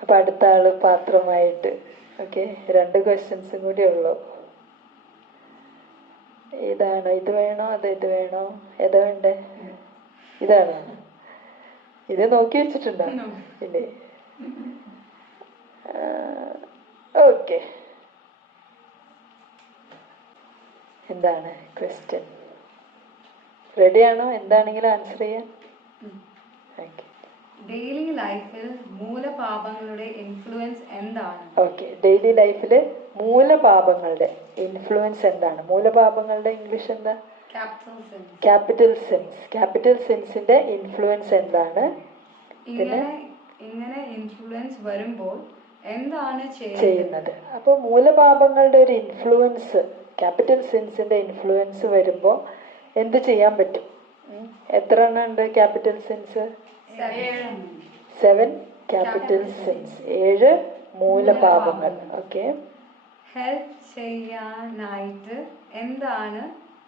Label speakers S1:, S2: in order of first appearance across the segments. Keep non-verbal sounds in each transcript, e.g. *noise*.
S1: അപ്പൊ അടുത്ത ആൾ പാത്രമായിട്ട്. ഓക്കെ രണ്ട് ക്വസ്റ്റ്യൻസും കൂടി ഉള്ളു. ഇതാണോ? ഇത് വേണോ? അതോ ഇത് വേണോ? ഏതാ വേണ്ടേ? ഇതാണോ. ഇത് നോക്കി വെച്ചിട്ടുണ്ടോ. ഇല്ലേ? ഓക്കെ എന്താണ് ക്വസ്റ്റ്യൻ റെഡിയാണോ എന്താണെങ്കിലും ആൻസർ ചെയ്യാൻ ഓക്കെ
S2: ഡെയിലി ലൈഫിൽ മൂലപാപങ്ങളുടെ ഇൻഫ്ലുവൻസ് എന്താണ്?
S1: ഓക്കെ ഡെയിലി ലൈഫിൽ മൂലപാപങ്ങളുടെ ഇൻഫ്ലുവൻസ് എന്താണ്? മൂലപാപങ്ങളുടെ ഇംഗ്ലീഷ് എന്താ?
S2: Capital sins.
S1: Capital sins. Capital സെൻസിന്റെ influence എന്താണ്?
S2: ഇങ്ങനെ ഇങ്ങനെ ഇൻഫ്ലുവൻസ് വരുമ്പോൾ എന്താണ് ചെയ്യുന്നത്?
S1: അപ്പൊ അപ്പോൾ മൂലപാപങ്ങളുടെ ഒരു ഇൻഫ്ലുവൻസ് ക്യാപിറ്റൽ സെൻസിന്റെ ഇൻഫ്ലുവൻസ് വരുമ്പോൾ എന്ത് ചെയ്യാൻ പറ്റും. എത്ര എണ്ണം ഉണ്ട് capital sins? Seven capital sins ഏഴ് മൂലപാപങ്ങൾ. ഓക്കെ
S2: ഹെൽപ്പ് ചെയ്യാനായിട്ട് എന്താണ്?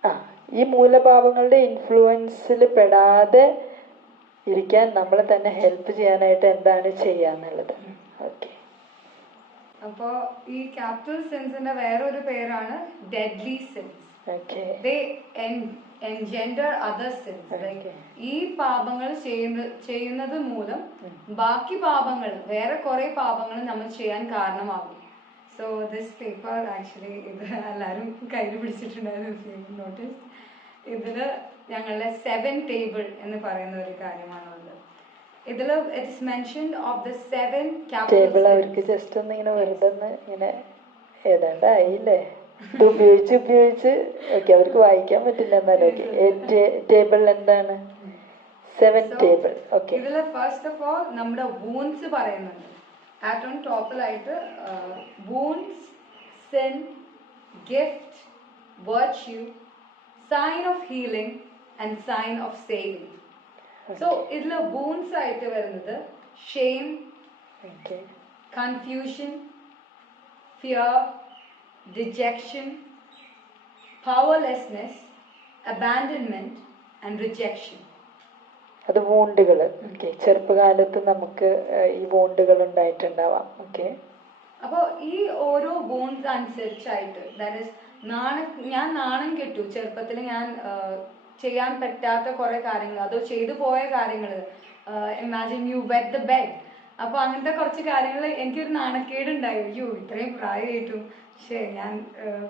S1: ആ ഈ മൂലപാപങ്ങളുടെ ഇൻഫ്ലുവൻസിൽ പെടാതെ ഇരിക്കാൻ നമ്മളെ തന്നെ ഹെൽപ്പ് ചെയ്യാനായിട്ട് എന്താണ് ചെയ്യാന്നുള്ളത്? ഓക്കെ
S2: അപ്പോ ഈ ക്യാപിറ്റൽ സെൻസിന്റെ വേറൊരു പേരാണ് deadly sins
S1: okay
S2: engender other sins. ഈ പാപങ്ങൾ ചെയ്യുന്ന ചെയ്യുന്നത് മൂലം ബാക്കി പാപങ്ങൾ വേറെ കുറെ പാപങ്ങൾ നമ്മൾ ചെയ്യാൻ കാരണമാകും. സോ ദിസ് പേപ്പർ ആക്ച്വലി ഇത് എല്ലാവരും കയ്യിൽ പിടിച്ചിട്ടുണ്ടായിരുന്നു നോട്ടീസ് ഇതിൽ ഞങ്ങളുടെ സെവൻ ടേബിൾ എന്ന് പറയുന്ന ഒരു കാര്യമാണുള്ളത്. ഇതിൽ it's mention of the seven
S1: table അവർക്ക് ജസ്റ്റ് ഒന്ന് ഇങ്ങനെ വെറുതെ ഇങ്ങനെ ഏതാണ്ട് ആയില്ലേ? ഉപയോഗിച്ച് ഉപയോഗിച്ച്. ഓക്കെ അവർക്ക് വായിക്കാൻ പറ്റില്ല എന്നാലും ഓക്കെ ടേബിൾ എന്താണ്? സെവൻ ടേബിൾ ഓക്കെ
S2: ഇതിൽ ഫസ്റ്റ് ഓഫ് ഓൾ നമ്മുടെ വൂൺസ് പറയുന്നുണ്ട്. ഏറ്റവും ടോപ്പിലായിട്ട് wounds sin gift virtue sign of healing and sign of saving so ഇതിൽ വൂൺസ് ആയിട്ട് വരുന്നത് shame confusion fear dejection, powerlessness, abandonment, and rejection.
S1: അത് വോണ്ടുകൾ ഓക്കെ ചെറുപ്പകാലത്ത് നമുക്ക് ഈ വോണ്ടുകൾ ഉണ്ടായിട്ടുണ്ടാവാം. ഓക്കെ
S2: അപ്പോൾ ഈ ഓരോ ബോൺസ് അനുസരിച്ചായിട്ട് ദാറ്റ് ഇസ് നാണ ഞാൻ നാണം കെട്ടു. ചെറുപ്പത്തിൽ ഞാൻ ചെയ്യാൻ പറ്റാത്ത കുറെ കാര്യങ്ങൾ അതോ ചെയ്തു പോയ കാര്യങ്ങൾ imagine you wet the bed അപ്പൊ അങ്ങനത്തെ കുറച്ച് കാര്യങ്ങൾ എനിക്കൊരു നാണക്കേട് ഉണ്ടായി അയ്യോ ഇത്രയും പ്രായമായിട്ടും ശേ ഞാൻ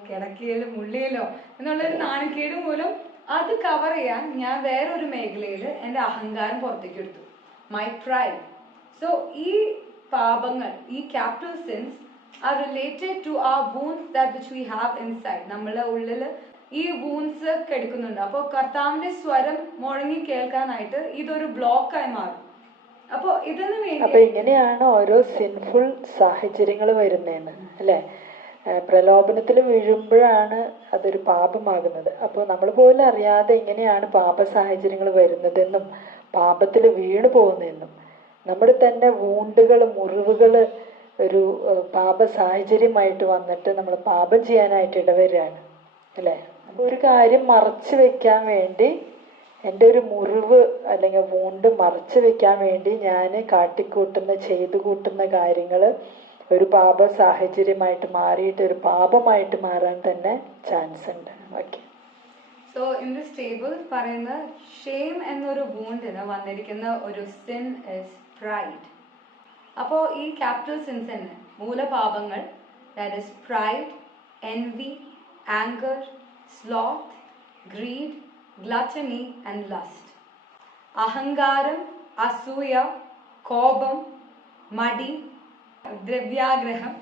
S2: കിടക്കിയല്ലോ മുള്ളിയല്ലോ എന്നുള്ളൊരു നാണക്കേട് മൂലം അത് കവർ ചെയ്യാൻ ഞാൻ വേറൊരു മേഖലയിൽ എന്റെ അഹങ്കാരം പുറത്തേക്ക് എടുത്തു. മൈ പ്രൈഡ് സോ ഈ പാപങ്ങൾ ഈ capital sins are related to ആ wounds that which we have inside നമ്മളെ ഉള്ളിൽ ഈ വൂൺസ് കെടുക്കുന്നുണ്ട്. അപ്പോൾ കർത്താവിന്റെ സ്വരം മുഴങ്ങി കേൾക്കാനായിട്ട് ഇതൊരു ബ്ലോക്കായി മാറും. അപ്പോൾ ഇതിന്
S1: അപ്പൊ
S2: വേണ്ടി
S1: ഇങ്ങനെയാണ് ഓരോ സിൻഫുൾ സാഹചര്യങ്ങൾ വരുന്നതെന്ന് അല്ലെ? പ്രലോഭനത്തിൽ വീഴുമ്പോഴാണ് അതൊരു പാപമാകുന്നത്. അപ്പോൾ നമ്മൾ പോലും അറിയാതെ ഇങ്ങനെയാണ് പാപ സാഹചര്യങ്ങൾ വരുന്നതെന്നും പാപത്തിൽ വീണു പോകുന്നതെന്നും നമ്മുടെ തന്നെ വൂണ്ടുകൾ മുറിവുകൾ ഒരു പാപ സാഹചര്യമായിട്ട് വന്നിട്ട് നമ്മൾ പാപം ചെയ്യാനായിട്ട് ഇടവരികയാണ് അല്ലേ? അപ്പോൾ ഒരു കാര്യം മറച്ചു വെക്കാൻ വേണ്ടി എന്റെ ഒരു മുറിവ് അല്ലെങ്കിൽ വൂണ്ട് മറച്ചു വെക്കാൻ വേണ്ടി ഞാൻ കാട്ടിക്കൂട്ടുന്ന ചെയ്തു കൂട്ടുന്ന കാര്യങ്ങൾ ഒരു പാപ സാഹചര്യമായിട്ട് മാറിയിട്ട് ഒരു പാപമായിട്ട് മാറാൻ തന്നെ ചാൻസ് ഉണ്ട്. Okay
S2: so in this table പറയുന്ന ഷെയിം എന്നൊരു വൂണ്ടിന് വന്നിരിക്കുന്ന ഒരു സിൻ ഇസ് പ്രൈഡ് അപ്പോ ഈ ക്യാപിറ്റൽ സിൻസ് തന്നെ മൂലപാപങ്ങൾ that is pride envy anger sloth greed gluttony and lust അഹങ്കാരം അസൂയ കോപം മടി ദ്രവ്യാഗ്രഹം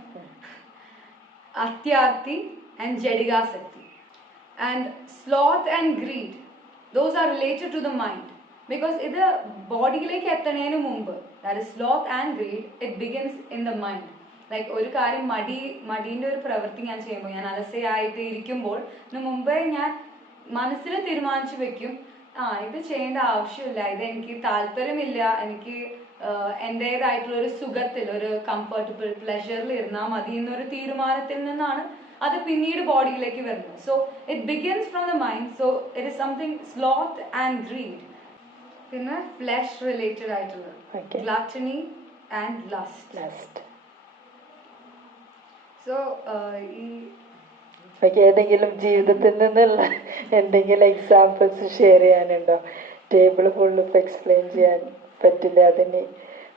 S2: അത്യാർത്തി and ജഡികാസക്തി and sloth and greed those are related to the mind because ഇത് ബോഡിയിലേക്ക് എത്തണേന് മുമ്പ് that is sloth and greed it begins in the mind like ഒരു കാര്യം മടി മടീന്റെ ഒരു പ്രവൃത്തി ഞാൻ ചെയ്യുമ്പോൾ ഞാൻ അലസയായിട്ട് ഇരിക്കുമ്പോൾ മുമ്പേ ഞാൻ മനസ്സിൽ തീരുമാനിച്ചു വെക്കും ആ ഇത് ചെയ്യേണ്ട ആവശ്യമില്ല ഇത് എനിക്ക് താല്പര്യമില്ല എനിക്ക് എന്റേതായിട്ടുള്ള ഒരു സുഖത്തിൽ ഒരു കംഫർട്ടബിൾ പ്ലഷറിൽ ഇരുന്നാൽ മതി എന്നൊരു തീരുമാനത്തിൽ നിന്നാണ് അത് പിന്നീട് ബോഡിയിലേക്ക് വരുന്നത്. So it begins from the mind so it is something sloth and greed പിന്നെ ഫ്ലഷ് റിലേറ്റഡ് ആയിട്ടുള്ളത്. Gluttony and lust
S1: lust
S2: so ഈ
S1: ഏതെങ്കിലും ജീവിതത്തിൽ നിന്നുള്ള എന്തെങ്കിലും എക്സാമ്പിൾസ് ഷെയർ ചെയ്യാനുണ്ടോ? ടേബിൾ ഫുള്ള് ഇപ്പം എക്സ്പ്ലെയിൻ ചെയ്യാൻ. പറ്റില്ല അതിന്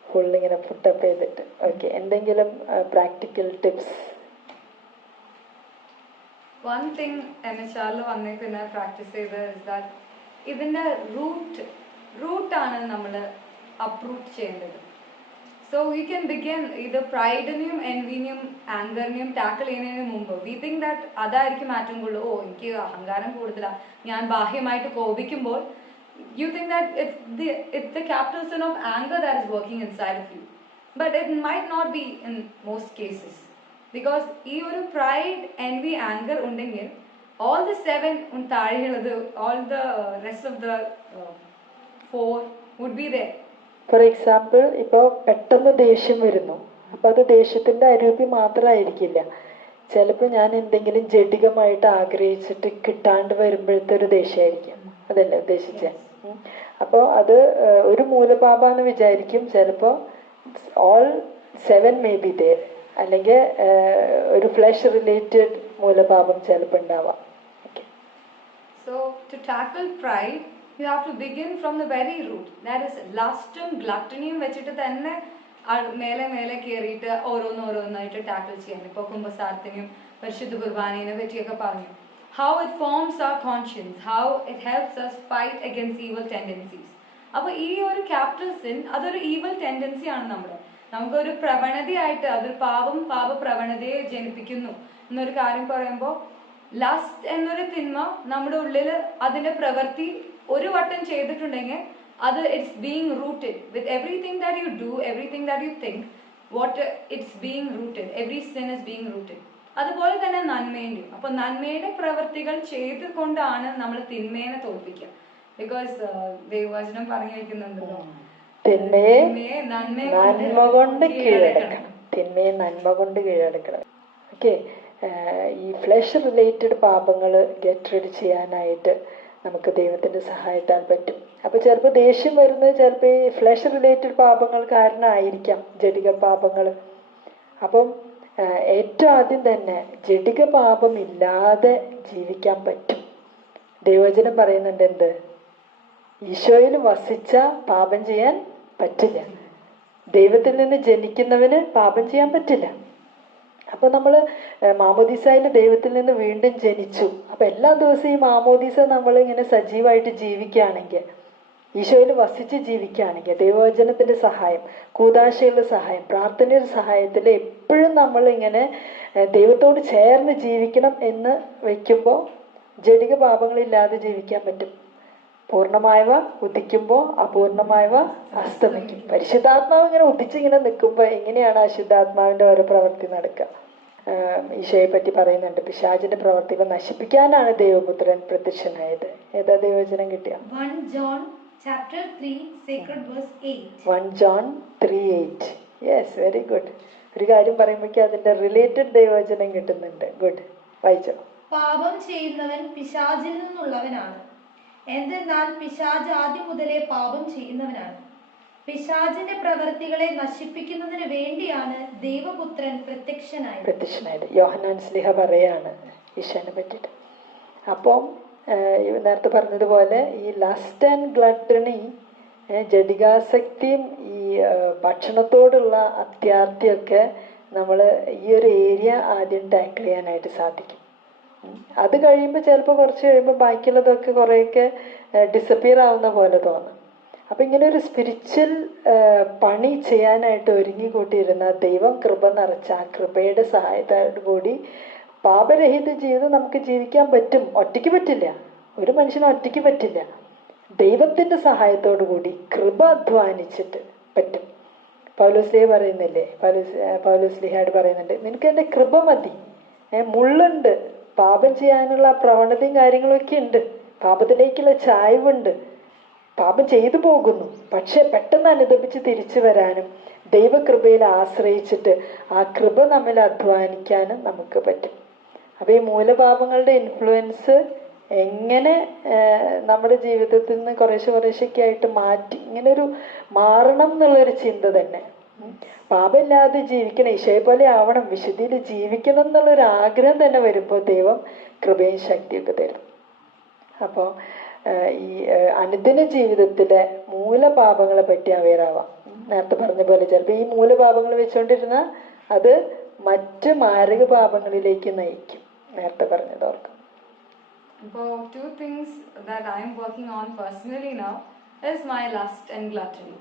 S1: ഫുള്ള് ഇങ്ങനെ പുട്ടപ്പ് ചെയ്തിട്ട്. ഓക്കെ എന്തെങ്കിലും practical tips
S2: one thing N H ആറിൽ പിന്നെ പ്രാക്ടീസ് ചെയ്ത് ദാറ്റ് ഇതിന്റെ റൂട്ട് റൂട്ടാണ് നമ്മൾ അപ്രൂവ് ചെയ്യേണ്ടത്. സോ വി ക്യാൻ ബിഗിൻ ഇത് പ്രൈഡിനെയും എൻവിനെയും ആങ്കറിനെയും ടാക്കിൾ ചെയ്യുന്നതിന് മുമ്പ് വി തിങ്ക് ദാറ്റ് അതായിരിക്കും മാറ്റം കൂടുതൽ ഓ എനിക്ക് അഹങ്കാരം കൂടുതലാണ് ഞാൻ ബാഹ്യമായിട്ട് കോപിക്കുമ്പോൾ think that it's the it's the capital sin of anger that is working in side of you but it might not be in most cases because ഈ ഒരു പ്രൈഡ് എൻവി ആങ്കർ ഉണ്ടെങ്കിൽ all the seven താഴെയുള്ളത് all the rest of the four would be there
S1: for example ഇപ്പോൾ പെട്ടെന്ന് ദേഷ്യം വരുന്നു. അപ്പോൾ അത് ദേഷ്യത്തിന്റെ അരൂപി മാത്രമായിരിക്കില്ല. ചിലപ്പോൾ ഞാൻ എന്തെങ്കിലും ജഡികമായിട്ട് ആഗ്രഹിച്ചിട്ട് കിട്ടാണ്ട് വരുമ്പോഴത്തെ ഒരു ദേഷ്യമായിരിക്കും അതല്ലേ ഉദ്ദേശിച്ചത് അപ്പോൾ അത് ഒരു ഒരു മൂലപാപാന്ന് വിചാരിക്കും. ചിലപ്പോൾ all seven may be they അല്ലെങ്കിൽ ഒരു ഫ്ലഷ് റിലേറ്റഡ് മൂലപാപം ചിലപ്പോൾ ഉണ്ടാവാം.
S2: So to tackle pride you have to begin from the very root that is ലാസ്റ്റും ഗ്ലട്ടണിയും വെച്ചിട്ട് തന്നെ മേലെ മേലെ കയറിയിട്ട് ഓരോന്ന് ഓരോന്നായിട്ട് ടാക്കിൾ ചെയ്യാൻ. ഇപ്പോൾ കുംഭസാരത്തിനെയും പരിശുദ്ധ കുർബാനയെ പറ്റിയൊക്കെ പറഞ്ഞു. How it forms our conscience how it helps us fight against evil tendencies അപ്പോൾ ഈ ഒരു ക്യാപിറ്റൽ സിൻ അതൊരു ഈവൽ ടെൻഡൻസി ആണ് നമ്മുടെ. നമുക്കൊരു പ്രവണതയായിട്ട് അതൊരു പാപം പാപ പ്രവണതയെ ജനിപ്പിക്കുന്നു. എന്നൊരു കാര്യം പറയുമ്പോൾ ലസ്റ്റ് എന്നൊരു തിന്മ നമ്മുടെ ഉള്ളിൽ അതിന്റെ പ്രവൃത്തി ഒരു വട്ടം ചെയ്തിട്ടുണ്ടെങ്കിൽ അത് it's being rooted with everything that you do everything that you think what it's being rooted every sin is being rooted അതുപോലെ തന്നെ നന്മേന്റെയും. അപ്പൊ നന്മയുടെ പ്രവൃത്തികൾ ചെയ്തുകൊണ്ടാണ് നമ്മൾ തിന്മേനെ തോൽപ്പിക്കുക. ബിക്കോസ് ദൈവവചനം പറഞ്ഞു
S1: തിന്മയെ
S2: നന്മ കൊണ്ട് കീഴടക്കണം.
S1: തിന്മയെ നന്മ കൊണ്ട് കീഴടക്കണം. ഓക്കെ ഈ ഫ്ലഷ് റിലേറ്റഡ് പാപങ്ങൾ ഗെറ്റ് റെഡ് ചെയ്യാനായിട്ട് നമുക്ക് ദൈവത്തിന്റെ സഹായത്താൽ പറ്റും. അപ്പൊ ചിലപ്പോൾ ദേഷ്യം വരുന്നത് ചിലപ്പോൾ ഈ ഫ്ലഷ് റിലേറ്റഡ് പാപങ്ങൾ കാരണമായിരിക്കാം. ജടിക പാപങ്ങൾ അപ്പം ഏറ്റവും ആദ്യം തന്നെ ജഡിക പാപം ഇല്ലാതെ ജീവിക്കാൻ പറ്റും. ദൈവചനം പറയുന്നുണ്ട് എന്ത്? ഈശോയിൽ വസിച്ച പാപം ചെയ്യാൻ പറ്റില്ല. ദൈവത്തിൽ നിന്ന് ജനിക്കുന്നവന് പാപം ചെയ്യാൻ പറ്റില്ല. അപ്പൊ നമ്മൾ മാമോദീസായിൽ ദൈവത്തിൽ നിന്ന് വീണ്ടും ജനിച്ചു. അപ്പൊ എല്ലാ ദിവസവും ഈ മാമോദീസ നമ്മൾ ഇങ്ങനെ സജീവമായിട്ട് ജീവിക്കുകയാണെങ്കിൽ ഈശോയിൽ വസിച്ച് ജീവിക്കുകയാണെങ്കിൽ ദൈവവചനത്തിന്റെ സഹായം കൂതാശയുടെ സഹായം പ്രാർത്ഥനയുടെ സഹായത്തിൽ എപ്പോഴും നമ്മൾ ഇങ്ങനെ ദൈവത്തോട് ചേർന്ന് ജീവിക്കണം എന്ന് വെക്കുമ്പോൾ ജടിക പാപങ്ങളില്ലാതെ ജീവിക്കാൻ പറ്റും. പൂർണമായവ ഉദിക്കുമ്പോൾ അപൂർണമായവ അസ്തമിക്കും. പരിശുദ്ധാത്മാവ് ഇങ്ങനെ ഉദിച്ചിങ്ങനെ നിൽക്കുമ്പോൾ എങ്ങനെയാണ് ആ ശുദ്ധാത്മാവിന്റെ ഓരോ പ്രവൃത്തി നടക്കുക? ഈശോയെ പറ്റി പറയുന്നുണ്ട് പിശാചിന്റെ പ്രവർത്തികൾ നശിപ്പിക്കാനാണ് ദൈവപുത്രൻ പ്രത്യക്ഷനായത്. ഏതാ ദൈവവചനം കിട്ടിയ?
S3: 1 John chapter 3 sacred verse 8
S1: 1 John 3 8. Yes very good ഒരു കാര്യം പറയുമ്പോഴേക്കും അതിന്റെ റിലേറ്റഡ് ദൈവവചനം കിട്ടുന്നുണ്ട്. ഗുഡ് വായിച്ചോ.
S3: പാപം ചെയ്യുന്നവൻ പിശാചിൽ നിന്നുള്ളവനാണ്. എന്തെന്നാൽ പിശാജ് ആദ്യം മുതലേ പാപം ചെയ്യുന്നവനാണ്. പിശാചിന്റെ പ്രവൃത്തികളെ നശിപ്പിക്കുന്നതിന് വേണ്ടിയാണ് ദൈവപുത്രൻ പ്രത്യക്ഷനായത്.
S1: പ്രത്യക്ഷനായത്. യോഹനാൻ സ്ലിഹ പറയാണ് ഈശോനെ പറ്റിയിട്ട്. അപ്പം നേരത്തെ പറഞ്ഞതുപോലെ ഈ ലസ്റ്റ് ആൻഡ് ഗ്ലട്ടണി ജഡികാസക്തിയും ഈ ഭക്ഷണത്തോടുള്ള അത്യാർത്തിയൊക്കെ നമ്മൾ ഈ ഒരു ഏരിയ ആദ്യം ടാക്കിൾ ചെയ്യാനായിട്ട് സാധിക്കും. അത് കഴിയുമ്പോൾ ചിലപ്പോൾ കുറച്ച് കഴിയുമ്പോൾ ബാക്കിയുള്ളതൊക്കെ കുറേയൊക്കെ ഡിസപ്പിയർ ആവുന്ന പോലെ തോന്നും അപ്പം ഇങ്ങനെ ഒരു സ്പിരിച്വൽ പണി ചെയ്യാനായിട്ട് ഒരുങ്ങി കൂട്ടിയിരുന്ന ദൈവം കൃപ നിറച്ച കൃപയുടെ സഹായത്തോടു കൂടി പാപരഹിത ജീവിതം നമുക്ക് ജീവിക്കാൻ പറ്റും. ഒറ്റയ്ക്ക് പറ്റില്ല. ഒരു മനുഷ്യന് ഒറ്റയ്ക്ക് പറ്റില്ല. ദൈവത്തിന്റെ സഹായത്തോടു കൂടി കൃപ അധ്വാനിച്ചിട്ട് പറ്റും. പൗലോസ്ലിഹ പറയുന്നില്ലേ? പൗലോസ് പൗലോസ്ലിഹയോട് പറയുന്നുണ്ട് നിനക്ക് എന്റെ കൃപ മതി. മുള്ളുണ്ട്. പാപം ചെയ്യാനുള്ള പ്രവണതയും കാര്യങ്ങളൊക്കെ ഉണ്ട്. പാപത്തിലേക്കുള്ള ചായവുണ്ട്. പാപം ചെയ്തു പോകുന്നു. പക്ഷെ പെട്ടെന്ന് അനുദപിച്ച് തിരിച്ചു വരാനും ദൈവകൃപയിൽ ആശ്രയിച്ചിട്ട് ആ കൃപ നമ്മിൽ അധ്വാനിക്കാനും നമുക്ക് പറ്റും. അപ്പൊ ഈ മൂലപാപങ്ങളുടെ ഇൻഫ്ലുവൻസ് എങ്ങനെ നമ്മുടെ ജീവിതത്തിൽ നിന്ന് കുറേശ്ശെ കുറേശ്ശൊക്കെ ആയിട്ട് മാറ്റി ഇങ്ങനെ ഒരു മാറണം എന്നുള്ളൊരു ചിന്ത തന്നെ. പാപമില്ലാതെ ജീവിക്കണം ഈശോയെ പോലെ ആവണം വിശുദ്ധിയിൽ ജീവിക്കണം എന്നുള്ളൊരു ആഗ്രഹം തന്നെ വരുമ്പോൾ ദൈവം കൃപയും ശക്തിയൊക്കെ തരും. അപ്പോൾ ഈ അനുദിന ജീവിതത്തിലെ മൂലപാപങ്ങളെ പറ്റി അവയറാവാം നേരത്തെ പറഞ്ഞ പോലെ ചിലപ്പോൾ ഈ മൂലപാപങ്ങൾ വെച്ചുകൊണ്ടിരുന്ന അത് മറ്റ് മാരക പാപങ്ങളിലേക്ക് നയിക്കും. നേരത്തെ പറഞ്ഞത് ഓർക്കും.
S2: അപ്പോൾ two things that I am working on personally now is my lust and gluttony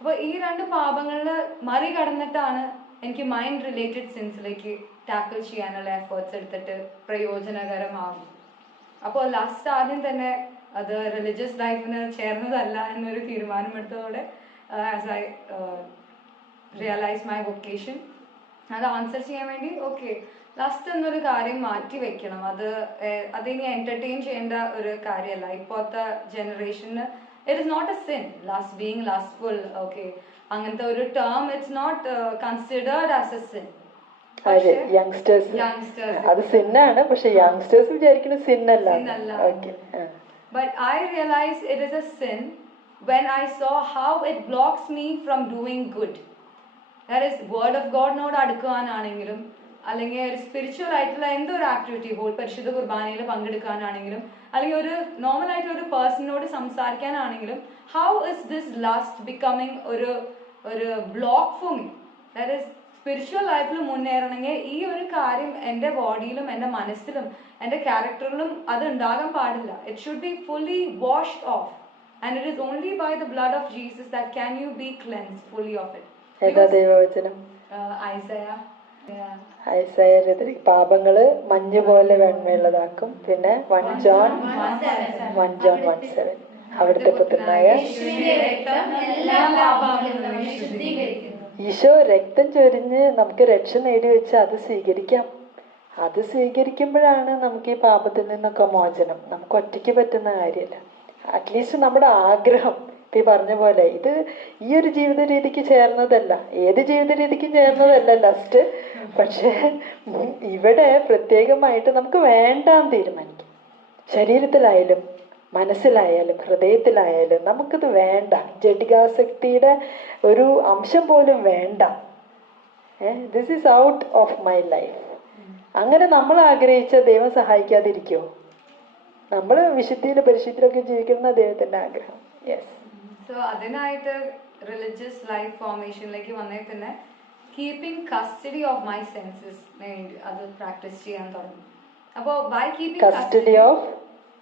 S2: അപ്പോൾ ഈ രണ്ട് പാപങ്ങളിൽ മറികടന്നിട്ടാണ് എനിക്ക് മൈൻഡ് റിലേറ്റഡ് സിൻസിലേക്ക് ടാക്കിൾ ചെയ്യാനുള്ള എഫേർട്സ് എടുത്തിട്ട് പ്രയോജനകരമാകും അപ്പോൾ ലാസ്റ്റ് ആദ്യം തന്നെ അത് റിലീജിയസ് ലൈഫിന് ചേർന്നതല്ല എന്നൊരു തീരുമാനമെടുത്തതോടെ as I realise my vocation അത് ആൻസർ ചെയ്യാൻ വേണ്ടി ഓക്കെ ലസ്റ്റ് എന്നൊരു കാര്യം മാറ്റി വെക്കണം. അത് അതിനി എന്റർടൈൻ ചെയ്യേണ്ട ഒരു കാര്യമല്ല. ഇപ്പോഴത്തെ ജനറേഷന് it is not a sin lust being ലാസ്റ്റ്ഫുൾ okay അങ്ങനത്തെ ഒരു term it's not considered as a sin
S1: അതെ യങ്സ്റ്റേഴ്സ്. അത് സിന്നാണ് പക്ഷെ യങ്സ്റ്റേഴ്സ് വിചാരിക്കുന്നത് സിന്നല്ല
S2: Sin അല്ല.
S1: Okay
S2: but I realise it a sin when I saw how it blocks me from doing good. That is, word of God നോട് അടുക്കുവാനാണെങ്കിലും അല്ലെങ്കിൽ ഒരു സ്പിരിച്വൽ ആയിട്ടുള്ള എന്തൊരു ആക്ടിവിറ്റി ഹോൾ പരിശുദ്ധ കുർബാനയിൽ പങ്കെടുക്കാനാണെങ്കിലും അല്ലെങ്കിൽ ഒരു നോർമൽ ആയിട്ട് ഒരു പേഴ്സണിനോട് സംസാരിക്കാനാണെങ്കിലും how is this lust becoming ഒരു ഒരു block for me that is spiritual ലൈഫിൽ മുന്നേറണമെങ്കിൽ ഈ ഒരു കാര്യം എന്റെ ബോഡിയിലും എന്റെ മനസ്സിലും എന്റെ ക്യാരക്ടറിലും അത് ഉണ്ടാകാൻ പാടില്ല. It should be fully washed off and it is only by the blood of Jesus that can you be cleanse fully of it
S1: ദൈവവചനം?
S2: ഐസയ
S1: ഐസയരത്തിൽ പാപങ്ങൾ മഞ്ഞ് പോലെ വെണ്മയുള്ളതാക്കും. പിന്നെ one John one John one seven. അവിടുത്തെ പുത്രനായ ഈശോ രക്തം ചൊരിഞ്ഞ് നമുക്ക് രക്ഷ നേടി വെച്ച് അത് സ്വീകരിക്കാം. അത് സ്വീകരിക്കുമ്പോഴാണ് നമുക്ക് ഈ പാപത്തിൽ നിന്നൊക്കെ മോചനം. നമുക്ക് ഒറ്റയ്ക്ക് പറ്റുന്ന കാര്യമല്ല. അറ്റ്ലീസ്റ്റ് നമ്മുടെ ആഗ്രഹം ഈ പറഞ്ഞ പോലെ ഇത് ഈ ഒരു ജീവിത രീതിക്ക് ചേർന്നതല്ല. ഏത് ജീവിത രീതിക്കും ചേർന്നതല്ല ലസ്റ്റ് പക്ഷെ ഇവിടെ പ്രത്യേകമായിട്ട് നമുക്ക് വേണ്ടാന്ന് തീരുമാനിക്കാം. ശരീരത്തിലായാലും മനസ്സിലായാലും ഹൃദയത്തിലായാലും നമുക്കിത് വേണ്ട. ജഡികാസക്തിയുടെ ഒരു അംശം പോലും വേണ്ട. This is out of my life അങ്ങനെ നമ്മൾ ആഗ്രഹിച്ച ദൈവം സഹായിക്കാതിരിക്കുമോ നമ്മൾ വിശുദ്ധിയിലും പരിശുദ്ധിയിലൊക്കെ ജീവിക്കുന്ന ദൈവത്തിന്റെ ആഗ്രഹം. യെസ്
S2: സോ അതിനായിട്ട് റിലീജിയസ് ലൈഫ് ഫോർമേഷനിലേക്ക് വന്നേ പിന്നെ keeping custody of my senses അത് പ്രാക്ടീസ് ചെയ്യാൻ തുടങ്ങി. അപ്പോൾ by keeping
S1: custody of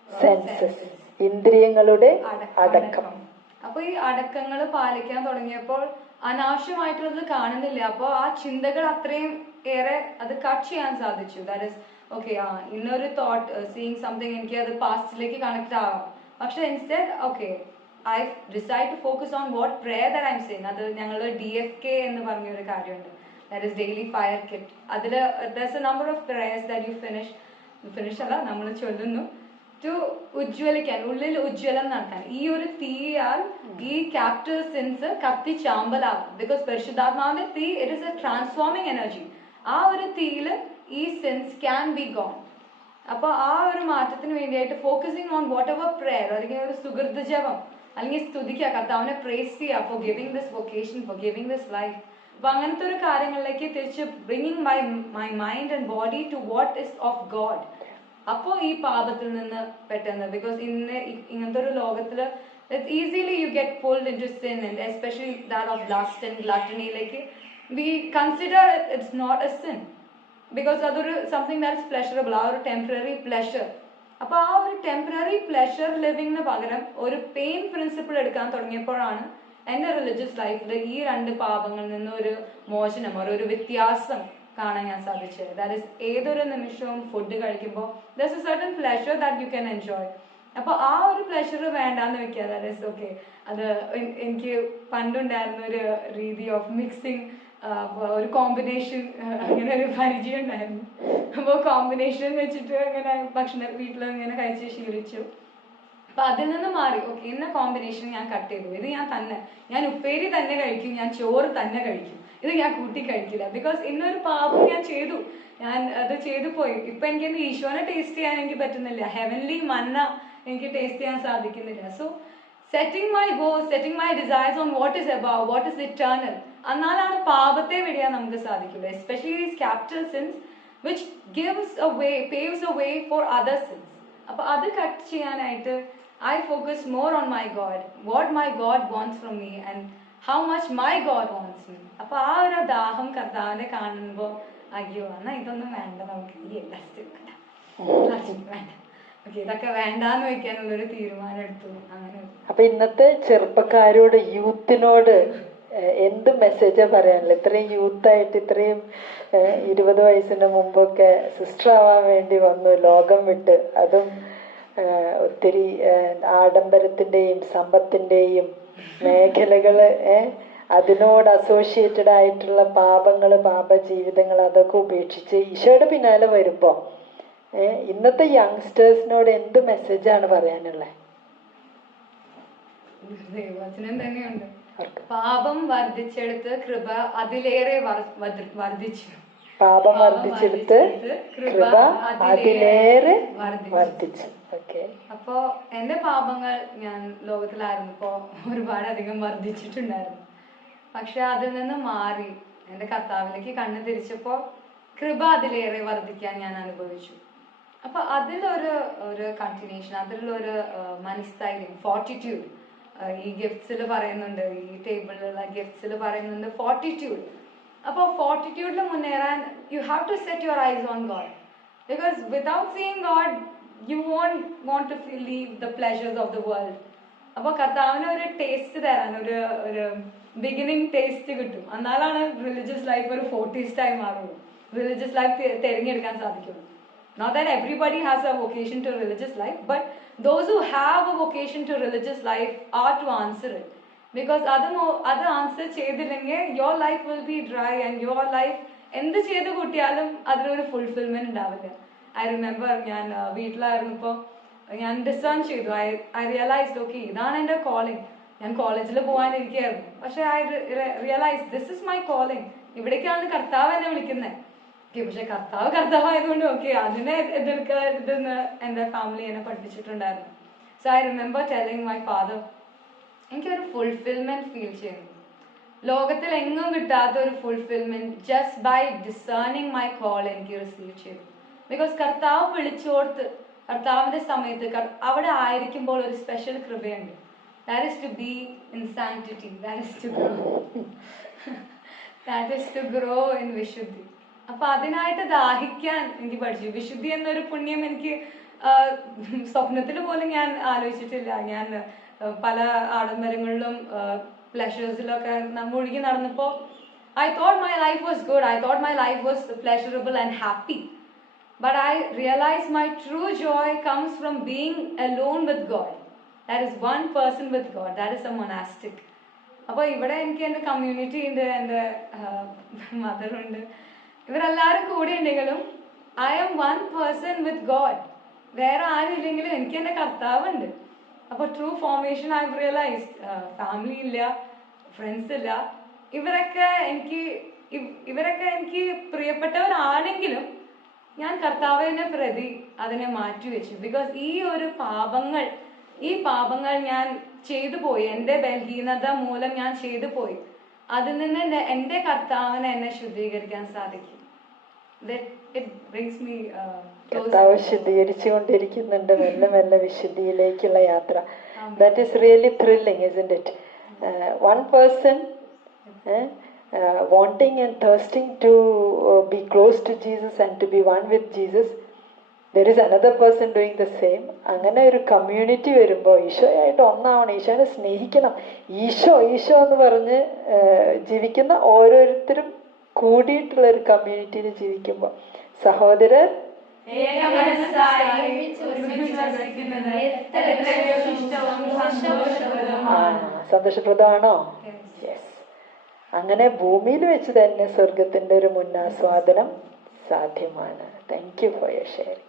S1: senses ഇന്ദ്രിയങ്ങളുടെ അടക്കം.
S2: അപ്പൊ ഈ അടക്കങ്ങൾ പാലിക്കാൻ തുടങ്ങിയപ്പോൾ അനാവശ്യമായിട്ടുള്ളത് കാണുന്നില്ല. അപ്പോൾ ആ ചിന്തകൾ അത്രയും ഏറെ അത് കട്ട് ചെയ്യാൻ സാധിച്ചു. ദാറ്റ് ഇസ് ഓക്കെ ആ ഇന്നൊരു തോട്ട് സീയിങ് സംതിങ് എനിക്ക് അത് പാസ്റ്റിലേക്ക് കണക്ട് ആവാം. പക്ഷെ instead okay I decide to focus on what prayer that I'm saying അത് ഞങ്ങൾ ഡി എഫ് കെ എന്ന് പറഞ്ഞ ഒരു കാര്യമുണ്ട് that is daily fire kit അതിൽ there's a number of prayers that you finish finish അല്ല നമ്മൾ ചൊല്ലുന്നു. ടു ഉജ്ജ്വലിക്കാൻ ഉള്ളിൽ ഉജ്ജ്വലം നടത്താൻ ഈ ഒരു തീയാൽ ഈ ക്യാപിറ്റൽ സിൻസ് കത്തി ചാമ്പലാകും ബിക്കോസ് പരിശുദ്ധാത്മാവിന്റെ തീ it is a transforming energy ആ ഒരു തീയിൽ ഈ സെൻസ് ക്യാൻ ബി ഗോൺ അപ്പൊ ആ ഒരു മാറ്റത്തിന് വേണ്ടിയായിട്ട് focusing on whatever prayer അല്ലെങ്കിൽ ഒരു സുഹൃത്ത് ജപം അല്ലെങ്കിൽ സ്തുതിക്കുക. കർത്താവിനെ പ്രേസ് ചെയ്യുക. For giving this vocation for giving this life അപ്പൊ അങ്ങനത്തെ ഒരു കാര്യങ്ങളിലേക്ക് തിരിച്ച് bringing my my mind and body to what is of God അപ്പോൾ ഈ പാപത്തിൽ നിന്ന് പെട്ടെന്ന് ബിക്കോസ് ഇന്ന് ഇങ്ങനത്തെ ഒരു ലോകത്തിൽ easily you get pulled into sin and especially that of lust and ഗ്ലട്ടണിയിലേക്ക് we consider it's not a sin because അതൊരു സംതിങ് ദാറ്റ്സ് പ്ലഷറബിൾ ആ ഒരു ടെമ്പററി പ്ലഷർ അപ്പൊ ആ ഒരു ടെമ്പററി പ്ലഷർ ലിവിങ്ങിന് പകരം ഒരു പെയിൻ പ്രിൻസിപ്പിൾ എടുക്കാൻ തുടങ്ങിയപ്പോഴാണ് എന്റെ റിലീജിയസ് ലൈഫിൽ ഈ രണ്ട് പാപങ്ങളിൽ നിന്ന് ഒരു മോചനം ഒരു ഒരു വ്യത്യാസം കാണാൻ ഞാൻ സാധിച്ചത്. ദാറ്റ് ഇസ് ഏതൊരു നിമിഷവും ഫുഡ് കഴിക്കുമ്പോൾ there's a certain pleasure that you can enjoy അപ്പൊ ആ ഒരു പ്ലഷർ വേണ്ടാന്ന് വെക്കുക. ദാറ്റ് ഇസ് ഓക്കെ അത് എനിക്ക് പണ്ടുണ്ടായിരുന്ന ഒരു രീതി ഓഫ് മിക്സിങ് ഒരു കോമ്പിനേഷൻ *laughs* അങ്ങനെ ഒരു പരിചയം ഉണ്ടായിരുന്നു. അപ്പോൾ കോമ്പിനേഷൻ വെച്ചിട്ട് അങ്ങനെ ഭക്ഷണം വീട്ടിൽ അങ്ങനെ കഴിച്ച് ശീലിച്ചു. അപ്പൊ അതിൽ നിന്ന് മാറി. ഓക്കെ ഇന്ന കോമ്പിനേഷൻ ഞാൻ കട്ട് ചെയ്തു. ഇത് ഞാൻ തന്നെ ഞാൻ ഉപ്പേരി തന്നെ കഴിക്കും ഞാൻ ചോറ് തന്നെ കഴിക്കും. ഇത് ഞാൻ കൂട്ടി കഴിക്കില്ല. ബിക്കോസ് ഇന്നൊരു പാപം ഞാൻ ചെയ്തു. ഞാൻ അത് ചെയ്തു പോയി. ഇപ്പൊ എനിക്ക് എന്റെ ഈശോനെ ടേസ്റ്റ് ചെയ്യാൻ എനിക്ക് പറ്റുന്നില്ല. ഹെവൻലി മന്ന എനിക്ക് ടേസ്റ്റ് ചെയ്യാൻ സാധിക്കുന്നില്ല. So setting my go setting my desires on what is above what is eternal എന്നാലാണ് പാപത്തെ വെടിയാൻ നമുക്ക് സാധിക്കുള്ളൂ especially these capital sins which gives a way paves a way for other sins അപ്പൊ അത് കട്ട് ചെയ്യാനായിട്ട് I focus more on my God what my God wants from me and how much my God wants me അപ്പൊ ആ ഒരു ദാഹം കർത്താവിനെ കാണുമ്പോൾ അയ്യോ എന്നാ ഇതൊന്നും വേണ്ട നമുക്ക് ഈ എലാസ്റ്റിക് വേണ്ട. ഇതൊക്കെ വേണ്ടാന്ന് വെക്കാനുള്ള ഒരു തീരുമാനം എടുത്തു. അങ്ങനെ.
S1: അപ്പൊ ഇന്നത്തെ ചെറുപ്പക്കാരോട് യൂത്തിനോട് എന്ത് മെസ്സേജാ പറയാനുള്ളത് ഇത്രയും യൂത്തായിട്ട് ഇത്രയും ഇരുപത് വയസ്സിന് മുമ്പൊക്കെ സിസ്റ്റർ ആവാൻ വേണ്ടി വന്നു ലോകം വിട്ട്. അതും ഒത്തിരി സമ്പത്തിന്റെയും മേഖലകൾ ഏഹ്, അതിനോട് അസോസിയേറ്റഡ് ആയിട്ടുള്ള പാപങ്ങൾ പാപ ജീവിതങ്ങൾ അതൊക്കെ ഉപേക്ഷിച്ച് ഈശോയുടെ പിന്നാലെ വരുമ്പോ ഏഹ്, ഇന്നത്തെ യങ്സ്റ്റേഴ്സിനോട് എന്ത് മെസ്സേജാണ് പറയാനുള്ളത്
S2: പാപം വർദ്ധിച്ചെടുത്ത് കൃപ അതിലേറെ വർദ്ധിച്ചു.
S1: പാപം വർദ്ധിച്ചെടുത്ത് കൃപ അതിലേറെ
S2: വർദ്ധിച്ചു.
S1: അപ്പൊ ഓക്കെ
S2: അപ്പോ എന്റെ പാപങ്ങൾ ഞാൻ ലോകത്തിലായിരുന്നപ്പോ ഒരുപാട് അധികം വർദ്ധിച്ചിട്ടുണ്ടായിരുന്നു. പക്ഷെ അതിൽ നിന്ന് മാറി എന്റെ കർത്താവിലേക്ക് കണ്ണു തിരിച്ചപ്പോ കൃപ അതിലേറെ വർദ്ധിക്കാൻ ഞാൻ അനുഭവിച്ചു. അപ്പൊ അതിലൊരു ഒരു കണ്ടിന്യൂഷൻ അതിലൊരു മനസ്സ് മനസ്ഥൈര്യം ഫോർട്ടിറ്റ്യൂഡ് ഈ ഗിഫ്റ്റ്സിൽ പറയുന്നുണ്ട് ഈ ടേബിളിലുള്ള ഗിഫ്റ്റ്സിൽ പറയുന്നുണ്ട് ഫോർട്ടിറ്റ്യൂഡ് അപ്പോൾ ഫോർട്ടിറ്റ്യൂഡിൽ മുന്നേറാൻ you have to set your eyes on God because without seeing God you won't won't to leave the pleasures of the world അപ്പോൾ കർത്താവിന് ഒരു ടേസ്റ്റ് തരാൻ ഒരു ഒരു ബിഗിനിങ് ടേസ്റ്റ് കിട്ടും. എന്നാലാണ് റിലീജിയസ് ലൈഫ് ഒരു ഫോർട്ടീസ് ടൈം മാറുള്ളൂ റിലീജിയസ് ലൈഫ് തിരഞ്ഞെടുക്കാൻ സാധിക്കുള്ളൂ. Not that everybody has a vocation to religious life, but those who have a vocation to religious life are to answer it. Because അത് അത് answer ചെയ്തില്ലെങ്കിൽ your life will be dry and your life എന്ത് ചെയ്ത് കൂട്ടിയാലും അതിലൊരു fulfilment ഉണ്ടാവില്ല. I remember ഞാൻ വീട്ടിലായിരുന്നപ്പോൾ ഞാൻ discern ചെയ്തു. ഐ ഐ റിയലൈസ്ഡ് ഓക്കെ ഇതാണ് എന്റെ കോളിംഗ് ഞാൻ കോളേജിൽ പോകാനിരിക്കുകയായിരുന്നു പക്ഷെ I realize this is my calling ഇവിടേക്കാണ് കർത്താവ് എന്നെ വിളിക്കുന്നത് ഓക്കെ പക്ഷെ കർത്താവ് കർത്താവായതുകൊണ്ട് ഓക്കെ അതിനെ എതിർക്കരുതെന്ന് എന്റെ ഫാമിലി എന്നെ പഠിപ്പിച്ചിട്ടുണ്ടായിരുന്നു. So I remember telling my father എനിക്കൊരു ഫുൾഫിൽമെന്റ് ഫീൽ ചെയ്യുന്നു. ലോകത്തിൽ എങ്ങും കിട്ടാത്ത ഒരു fulfilment just by discerning my call എനിക്ക് റിസീവ് ചെയ്തു. ബിക്കോസ് കർത്താവ് വിളിച്ചോർത്ത് കർത്താവിന്റെ സമയത്ത് അവിടെ ആയിരിക്കുമ്പോൾ ഒരു special കൃപയുണ്ട്. That is to be in sanctity that is to grow that is to grow in വിശുദ്ധി. അപ്പൊ അതിനായിട്ട് ദാഹിക്കാൻ എനിക്ക് പഠിച്ചു. വിശുദ്ധി എന്നൊരു പുണ്യം എനിക്ക് സ്വപ്നത്തിൽ പോലും ഞാൻ ആലോചിച്ചിട്ടില്ല. ഞാൻ പല ആഡംബരങ്ങളിലും പ്ലഷേഴ്സിലൊക്കെ മുഴുകി നടന്നപ്പോൾ I thought my life was good I thought my life was pleasurable and happy But I realize my true joy comes from being alone with God that is one person with God that is a monastic. അപ്പോൾ ഇവിടെ എനിക്ക് എന്റെ community ഉണ്ട് എന്റെ mother ഉണ്ട്. ഇവരെല്ലാവരും കൂടെ ഉണ്ടെങ്കിലും I am one person with God വേറെ ആരും ഇല്ലെങ്കിലും എനിക്ക് എന്റെ കർത്താവുണ്ട്. അപ്പോൾ true formation I realize family ഇല്ല ഫ്രണ്ട്സ് ഇല്ല. ഇവരൊക്കെ എനിക്ക് ഇവരൊക്കെ എനിക്ക് പ്രിയപ്പെട്ടവരാണെങ്കിലും ഞാൻ കർത്താവിനെ പ്രതി അതിനെ മാറ്റിവെച്ചു ബിക്കോസ് ഈ ഒരു പാപങ്ങൾ ഈ പാപങ്ങൾ ഞാൻ ചെയ്തു പോയി. എന്റെ ബലഹീനത മൂലം ഞാൻ ചെയ്തു പോയി. അതിൽ നിന്ന് എന്റെ കർത്താവിനെ എന്നെ ശുദ്ധീകരിക്കാൻ സാധിക്കും.
S1: കർത്താവ് ശുദ്ധീകരിച്ചു കൊണ്ടിരിക്കുന്നുണ്ട് *laughs* മെല്ലെ മെല്ലെ വിശുദ്ധിയിലേക്കുള്ള യാത്ര. That is really thrilling is it one person wanting and thirsting to be close to Jesus and to be one with Jesus there is another person doing the same അങ്ങനെ ഒരു കമ്മ്യൂണിറ്റി വരുമ്പോൾ ഈശോയായിട്ട് ഒന്നാവണം ഈശോനെ സ്നേഹിക്കണം. ഈശോ ഈശോ എന്ന് പറഞ്ഞ് ഏഹ്, ജീവിക്കുന്ന ഓരോരുത്തരും കൂടിയിട്ടുള്ള ഒരു കമ്മ്യൂണിറ്റിയിൽ ജീവിക്കുമ്പോൾ സഹോദരർ സന്തോഷപ്രദമാണോ? യെസ് അങ്ങനെ ഭൂമിയിൽ വെച്ച് തന്നെ സ്വർഗത്തിന്റെ ഒരു മുന്നാസ്വാദനം സാധ്യമാണ്. Thank you for your sharing